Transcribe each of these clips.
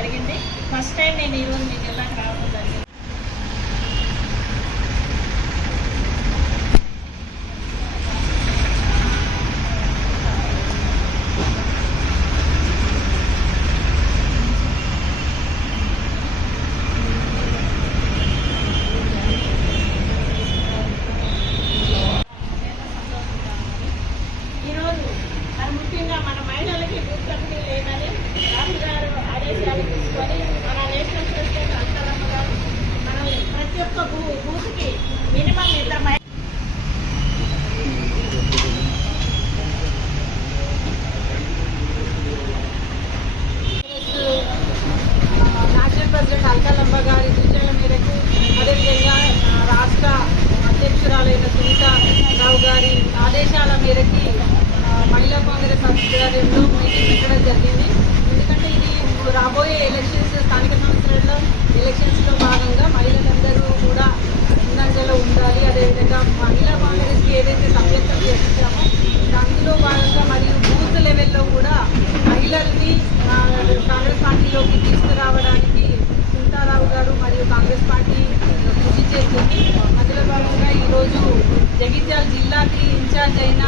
జరిగింది. First time నేను ఈరోజు మీ జిల్లాకు రావడం జరిగింది ఈరోజు మరి ముఖ్యంగా మన మహిళలకి బూత్ కమిటీ లేదని రాహుల్ గారు ఆదేశాలు తీసుకొని మన నేషనల్ ప్రెసిడెంట్ అంకలమ్మ గారు మనం ప్రతి ఒక్క బూ బూత్కి మినిమం ఇద్దరు మహి- నేషనల్ ప్రెసిడెంట్ అల్కలమ్మ గారి సూచనల మేరకు అదేవిధంగా ఆ, రాష్ట్ర అధ్యక్షురాలైన సునీత రావు గారి ఆదేశాల మేరకి ఆ, మహిళా కాంగ్రెస్ ఆధ్వర్యంలో మీటింగ్ పెట్టడం జరిగింది ఎందుకంటే ఇది ఇప్పుడు రాబోయే ఎలక్షన్స్ స్థానిక సంస్థలలో ఎలక్షన్స్లో భాగంగా మహిళలందరూ కూడా ముందంజలో ఉండాలి అదేవిధంగా మహిళా కాంగ్రెస్కి ఏదైతే సభ్యత్వం చేర్చామో అందులో భాగంగా మరియు బూత్ లెవెల్లో కూడా మహిళల్ని ఆ, కాంగ్రెస్ పార్టీలోకి తీసుకురావడానికి సునీతారావు గారు మరియు కాంగ్రెస్ పార్టీ కృషి చేస్తుంది అందులో భాగంగా ఈరోజు జగిత్యాల జిల్లాకి ఇన్ఛార్జ్ అయిన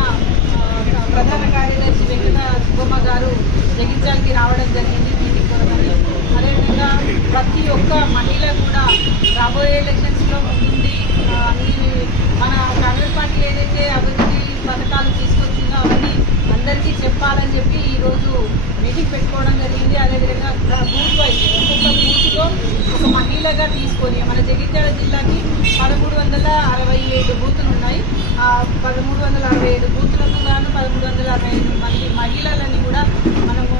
ప్రధాన కార్యదర్శి వెంకట సుబ్బమ్మ గారు జగిత్యాలకి రావడం జరిగింది మీటింగ్ కొరకని అదేవిధంగా ప్రతి ఒక్క మహిళ కూడా రాబోయే ఎలక్షన్స్లో ఉంటుంది ఆ, అన్ని మన కాంగ్రెస్ పార్టీ ఏదైతే అభివృద్ధి పథకాలు తీసుకొచ్చిందో అవన్నీ అందరికీ చెప్పాలని చెప్పి ఈరోజు మీటింగ్ పెట్టుకోవడం జరిగింది. అదేవిధంగా బూత్ వైజ్ ఒక్కొక్క బూత్లో ఒక మహిళగా తీసుకొని మన జగిత్యాల జిల్లాకి పదమూడు వందల అరవై ఏడు బూతులు ఉన్నాయి. ఆ పదమూడు వందల అరవై ఏడు బూతులకు గాను పదమూడు వందల అరవై ఐదు మంది మహిళలని కూడా మనము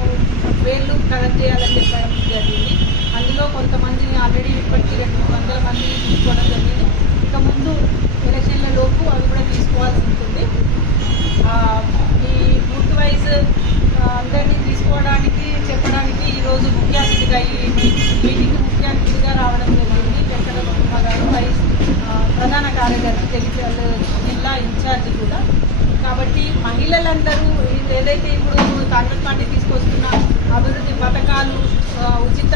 వేళ్ళు కలెక్ట్ చేయాలని చెప్పడం జరిగింది. అందులో కొంతమందిని ఆల్రెడీ ఇప్పటికీ రెండు వందల మందిని తీసుకోవడం జరిగింది. ఇక ముందు ఎలక్షన్ల లోపు అవి కూడా తీసుకోవాల్సి ఉంటుంది. ఈ బూత్ వైజ్ అందరినీ తీసుకోవడానికి చెప్పడానికి ఈరోజు ముఖ్య అతిథిగా ఈ మీటింగ్ ముఖ్య అతిథిగా రావడం జరిగింది. వెంకట కుటుంబ గారు వైస్ ప్రధాన కార్యదర్శి జగిత్యాల జిల్లా ఇన్ఛార్జ్ కూడా. కాబట్టి మహిళలందరూ ఏదైతే ఇప్పుడు కాంగ్రెస్ పార్టీ తీసుకొస్తున్న అభివృద్ధి పథకాలు ఉచిత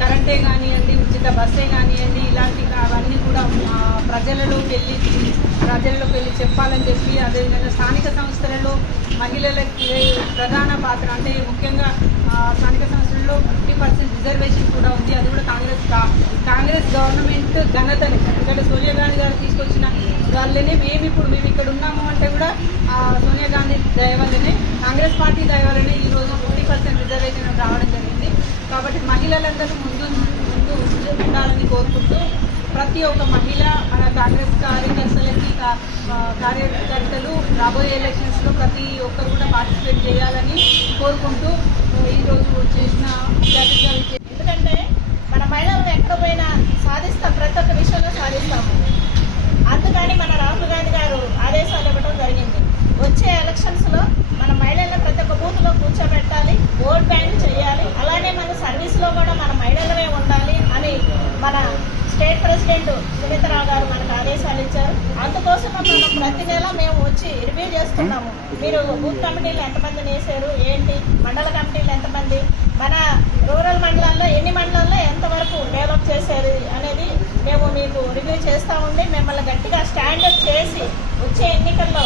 కరెంటే కానివ్వండి ఉచిత బస్సే కానివ్వండి ఇలాంటి అవన్నీ కూడా ప్రజలలోకి వెళ్ళి ప్రజల్లోకి వెళ్ళి చెప్పాలని చెప్పి అదేవిధంగా స్థానిక సంస్థలలో మహిళలకి ప్రధాన పాత్ర అంటే ముఖ్యంగా స్థానిక సంస్థల్లో ఫిఫ్టీ పర్సెంట్ రిజర్వేషన్ కూడా ఉంది. అది కూడా కాంగ్రెస్ కాంగ్రెస్ గవర్నమెంట్ ఘనతని. ఎందుకంటే సోనియా గాంధీ గారు తీసుకొచ్చిన దానిలోనే మేము ఇప్పుడు మేము ఇక్కడ ఉన్నాము అంటే కూడా సోనియా గాంధీ దయవల్లనే కాంగ్రెస్ పార్టీ దయవల్లనే ఈరోజు ఫిఫ్టీ పర్సెంట్ రిజర్వేషన్ రావడం జరిగింది. కాబట్టి మహిళలందరూ ముందు ముందు ఉండాలని కోరుకుంటూ ప్రతి ఒక్క మహిళ మన కాంగ్రెస్ కార్యకర్తలకి కార్యకర్తలు రాబోయే ఎలక్షన్స్లో ప్రతి ఒక్కరు కూడా పార్టిసిపేట్ చేయాలని కోరుకుంటూ ఈరోజు చేసిన జాతీయ ఎందుకంటే మన మహిళలు ఎక్కడ పోయినా సాధిస్తాం ప్రతి ఒక్క విషయంలో సాధిస్తాము అందుకని మన రాహుల్ గాంధీ గారు ఆదేశాలు ఇవ్వడం జరిగింది వచ్చే ఎలక్షన్స్లో మన మహిళలను ప్రతి ఒక్క బూత్లో కూర్చోబెట్టాలి ఓట్ బ్యాంక్ చేయాలి అలానే మన సర్వీస్లో కూడా మన మహిళలమే ఉండాలి అని మన స్టేట్ ప్రెసిడెంట్ సునీతరావు గారు మనకు ఆదేశాలు ఇచ్చారు మనం ప్రతి నెల మేము వచ్చి రివ్యూ చేస్తున్నాము. మీరు బూత్ కమిటీలు ఎంతమందిని వేశారు ఏంటి? మండల కమిటీలు ఎంతమంది? మన రూరల్ మండలాల్లో ఎన్ని మండలాల్లో ఎంతవరకు డెవలప్ చేసేది అనేది మేము మీకు రివ్యూ చేస్తూ ఉండి మిమ్మల్ని గట్టిగా స్టాండప్ చేసి వచ్చే ఎన్నికల్లో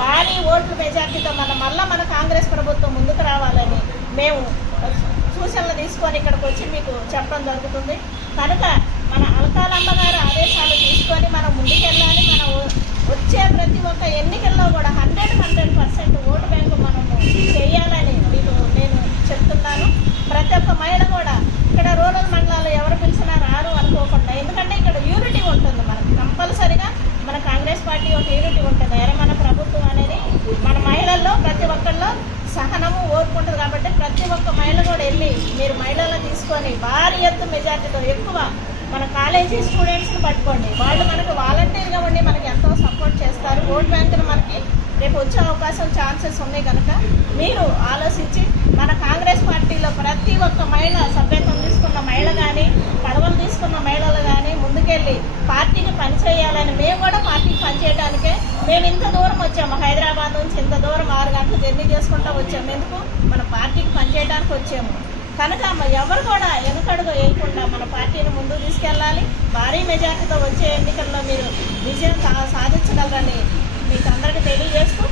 భారీ ఓట్ల మెజార్టీతో మన మళ్ళా మన కాంగ్రెస్ ప్రభుత్వం ముందుకు రావాలని మేము సూచనలు తీసుకొని ఇక్కడికి వచ్చి మీకు చెప్పడం జరుగుతుంది. కనుక మన అల్కాలమ్మ గారు ఆదేశాలు తీసుకొని మనం ముందుకెళ్ళాలి మనం ఎన్నికల్లో కూడా hundred hundred percent vote bank మనము చేయాలని మీకు నేను చెప్తున్నాను. ప్రతి ఒక్క మహిళ కూడా ఇక్కడ రూరల్ మండలాలు ఎవరు పిలిచినా రారు అనుకోకుండా. ఎందుకంటే ఇక్కడ యూనిటీ ఉంటుంది మనకు కంపల్సరిగా. మన కాంగ్రెస్ పార్టీ ఒక యూనిటీ ఉంటుంది. ఎర మన ప్రభుత్వం అనేది మన మహిళల్లో ప్రతి ఒక్కళ్ళలో సహనము ఓర్పు కాబట్టి ప్రతి ఒక్క మహిళ కూడా వెళ్ళి మీరు మహిళలను తీసుకొని భారీ ఎత్తు మెజార్టీతో ఎక్కువ మన కాలేజీ స్టూడెంట్స్ని పట్టుకోండి. వాళ్ళు మనకు వాలంటీర్గా ఉండి మనకి ఎంతో సపోర్ట్ చేస్తారు. ఓట్ బ్యాంకులు మనకి రేపు వచ్చే అవకాశం ఛాన్సెస్ ఉన్నాయి కనుక మీరు ఆలోచించి మన కాంగ్రెస్ పార్టీలో ప్రతి ఒక్క మహిళ సభ్యత్వం తీసుకున్న మహిళ కానీ పదవులు తీసుకున్న మహిళలు కానీ ముందుకెళ్ళి పార్టీకి పనిచేయాలని మేము కూడా పార్టీకి పనిచేయడానికే మేము ఇంత దూరం వచ్చాము. హైదరాబాద్ నుంచి ఇంత దూరం ఆరు గంటలు జర్నీ చేసుకుంటూ వచ్చాము. ఎందుకు? మన పార్టీకి పనిచేయడానికి వచ్చాము. కనుక ఎవరు కూడా వెనుకడుగు వేయకుండా మన పార్టీని ముందు తీసుకెళ్ళాలి. భారీ మెజార్టీతో వచ్చే ఎన్నికల్లో మీరు విజయం సా- సాధించగలరని మీకు అందరికీ తెలియజేస్తూ